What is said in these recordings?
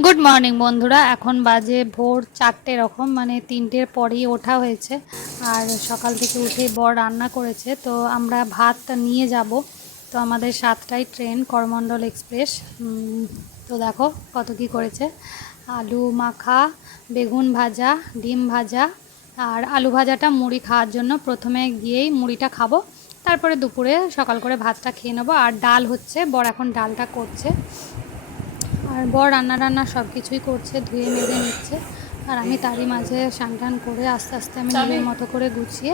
Good morning বন্ধুরা। এখন বাজে ভোর চারটে রকম মানে তিনটের পরেই ওঠা হয়েছে। আর সকাল থেকে উঠেই বর রান্না করেছে, তো আমরা ভাত নিয়ে যাব। তো আমাদের সাতটায় ট্রেন, করমণ্ডল এক্সপ্রেস। তো দেখো কত কি করেছে। আলু মাখা, বেগুন ভাজা, ডিম ভাজা, আর আলু ভাজাটা মুড়ি খাওয়ার জন্য প্রথমে গিয়েই মুড়িটা খাব। তারপরে দুপুরে সকাল করে ভাতটা খেয়ে নেব। আর ডাল হচ্ছে, বর এখন ডালটা করছে। আর বর রান্না টান্না সব কিছুই করছে ধুয়ে মেজে নিচ্ছে। আর আমি তারই মাঝে স্নান টান করে আস্তে আস্তে আমি নিজের মতো করে গুছিয়ে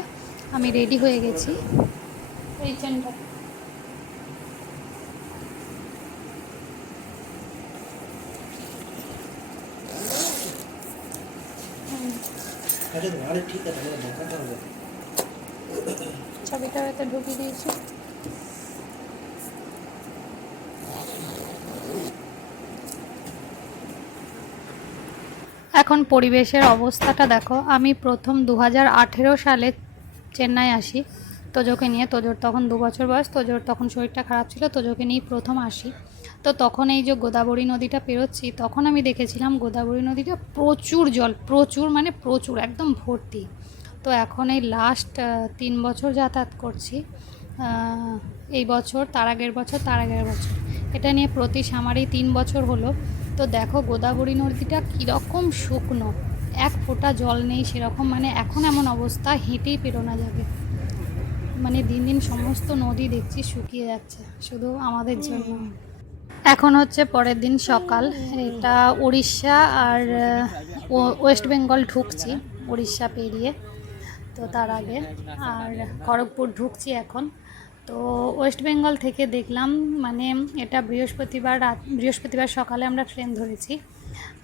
আমি রেডি হয়ে গেছি। এই চেনটা। চাবিটা হয়তো ঢুকিয়ে দিয়েছি। এখন পরিবেশের অবস্থাটা দেখো। আমি প্রথম দু হাজার আঠেরো সালে চেন্নাই আসি। তোজোকে নিয়ে, তোজোর তখন দু বছর বয়স, তোজোর তখন শরীরটা খারাপ ছিল, তোজোকে নিয়েই প্রথম আসি। তো তখন এই যে গোদাবরী নদীটা পেরোচ্ছি, তখন আমি দেখেছিলাম গোদাবরী নদীটা প্রচুর জল, প্রচুর মানে প্রচুর, একদম ভর্তি। তো এখন এই লাস্ট তিন বছর যাতায়াত করছি। এই বছর, তার আগের বছর, তার আগের বছর। এটা নিয়ে প্রতি সামারই তিন বছর হলো। তো দেখো গোদাবরী নদীটা কীরকম শুকনো। এক ফোঁটা জল নেই সেরকম মানে এখন এমন অবস্থা, হেঁটেই পেরোনো যাবে। মানে দিন দিন সমস্ত নদী দেখছি শুকিয়ে যাচ্ছে, শুধু আমাদের জন্য। এখন হচ্ছে পরের দিন সকাল, এটা উড়িষ্যা আর ওয়েস্ট বেঙ্গল ঢুকছি উড়িষ্যা পেরিয়ে, তো তার আগে। আর খড়গপুর ঢুকছি এখন। তো ওয়েস্ট বেঙ্গল থেকে দেখলাম মানে এটা বৃহস্পতিবার রাত, বৃহস্পতিবার সকালে আমরা ট্রেন ধরেছি।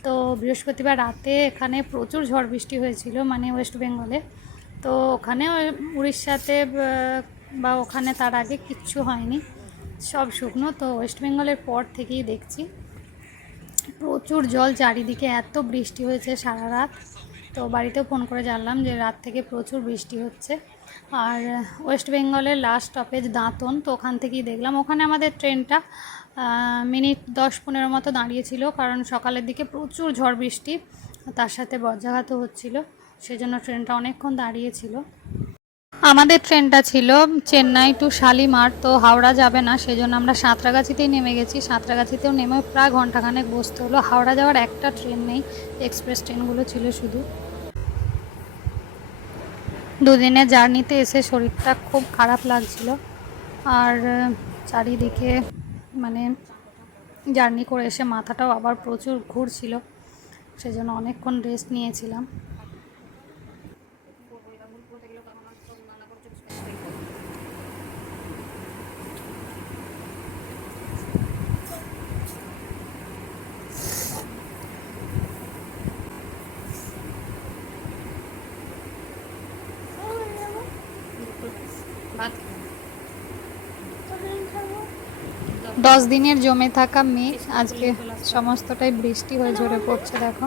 তো বৃহস্পতিবার রাতে এখানে প্রচুর ঝড় বৃষ্টি হয়েছিল মানে ওয়েস্ট বেঙ্গলে। তো ওখানে উড়িষ্যাতে বা ওখানে তার আগে কিচ্ছু হয়নি, সব শুকনো। তো ওয়েস্ট বেঙ্গলের পর থেকেই দেখছি, প্রচুর জল চারিদিকে, এত বৃষ্টি হয়েছে সারা রাত। তো বাড়িতেও ফোন করে জানলাম যে রাত থেকে প্রচুর বৃষ্টি হচ্ছে। আর ওয়েস্ট বেঙ্গলের লাস্ট স্টপেজ দাঁতন, তো ওখান থেকেই দেখলাম। ওখানে আমাদের ট্রেনটা মিনিট দশ পনেরো মতো দাঁড়িয়েছিল, কারণ সকালের দিকে প্রচুর ঝড় বৃষ্টি, তার সাথে বজ্রাঘাতও হচ্ছিল, সেজন্য ট্রেনটা অনেকক্ষণ দাঁড়িয়েছিল। আমাদের ট্রেনটা ছিল চেন্নাই টু শালিমার, তো হাওড়া যাবে না, সেজন্য আমরা সাঁতরাগাছিতেই নেমে গেছি। সাঁতরাগাছিতেও নেমে প্রায় ঘন্টাখানেক বসতে হলো। হাওড়া যাওয়ার একটা ট্রেন নেই, এক্সপ্রেস ট্রেনগুলো ছিল শুধু। দুদিনের জার্নিতে এসে শরীরটা খুব খারাপ লাগছিল। আর চারিদিকে মানে জার্নি করে এসে মাথাটাও আবার প্রচুর ঘুরছিল, সেজন্য অনেকক্ষণ রেস্ট নিয়েছিলাম। দশ দিনের জমে থাকা মেঘ আজকে সমস্তটাই বৃষ্টি হয়ে ঝরে পড়ছে দেখো।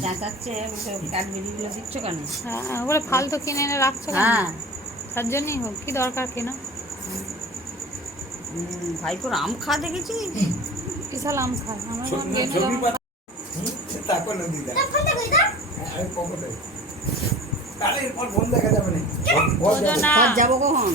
দেখাচ্ছে ক্যাডবেরিগুলো দিচ্ছ কেন? হ্যাঁ বলে ফালতু কিনে এনে রাখছো হ্যাঁ। তার জন্যই হোক কি দরকার কেনা? ভাইপোর আম খাওয়া দেখেছি? বিশাল আম আমার এরপর ফোন দেখা যাবে কখন?